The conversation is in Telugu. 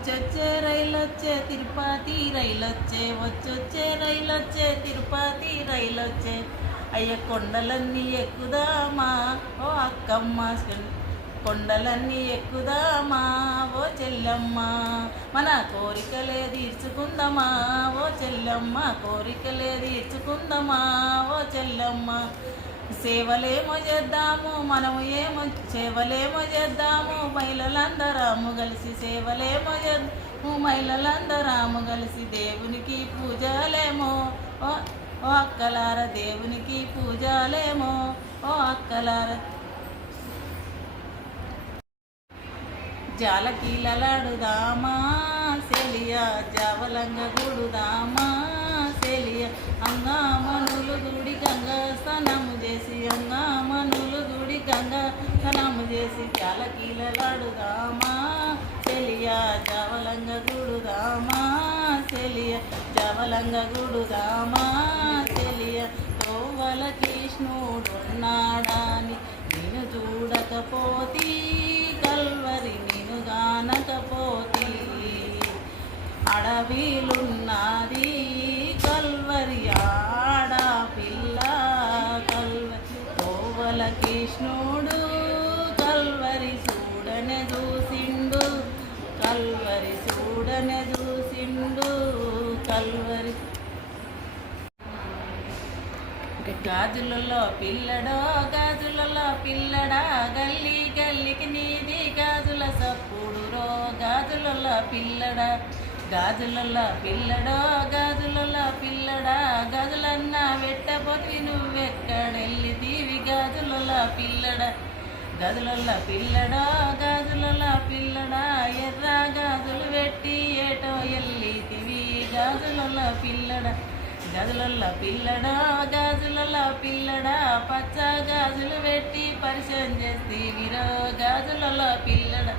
వచ్చొచ్చే రైలొచ్చే తిరుపతి రైలొచ్చే వచ్చొచ్చే రైలొచ్చే తిరుపతి రైలొచ్చే. అయ్య కొండలన్నీ ఎక్కుదామా? ఓ అక్కమ్మ కొండలన్నీ ఎక్కుదామా? ఓ చెల్లమ్మ మన కోరికలే తీర్చుకుందామా? ఓ చెల్లమ్మ కోరికలే తీర్చుకుందాం చెల్లమ్మ సేవలేమో చేద్దాము మనము ఏమో సేవలేమో చేద్దాము. మహిళలందరాము కలిసి సేవలేమో చేద్దాము మహిళలందరాము కలిసి దేవునికి పూజలేమో. ఓ ఓ అక్కలార దేవునికి పూజలేమో. ఓ అక్కలార. జాలకీలలాడుదామా సెలియా జావలంగ గుడుదామా సెలియా అంగా జాలకీలలాడుదామా సెలియా జావలంగ గుడుదామా సెలియా జావలంగ గుడుదామా సెలియా తోవల కృష్ణుడున్నాడాని నేను చూడకపోతీ కల్వరి నేను గానకపోతీ. అడవిలున్నది కల్వరి ఆడపిల్ల కల్వరి తోవల కృష్ణుడు కల్వరి చూడనే చూసిండు కల్వరి చూడనే చూసిండు కల్వరి. గాజులలో పిల్లడో గాజులలో పిల్లడా గల్లీ గల్లికి నీది గాజుల సప్పుడు రో గాజులలో పిల్లడా. గాజులలో పిల్లడో గాజులలో పిల్లడా గాజులన్న పెట్టబోతి నువ్వెక్కడెళ్ళితీవి గాజులలో పిల్లడా. గదులల్ల పిల్లడా గాజులల్ల పిల్లడా ఎర్ర గాజులు పెట్టి ఏటో ఎల్లితివి గాజులల్ల పిల్లడా గదులల్ల పిల్లడా గాజులల్ల పిల్లడా పచ్చ గాజులు పెట్టి పరిచయం చేస్తీవిరో. గాజులల్ల పిల్లడా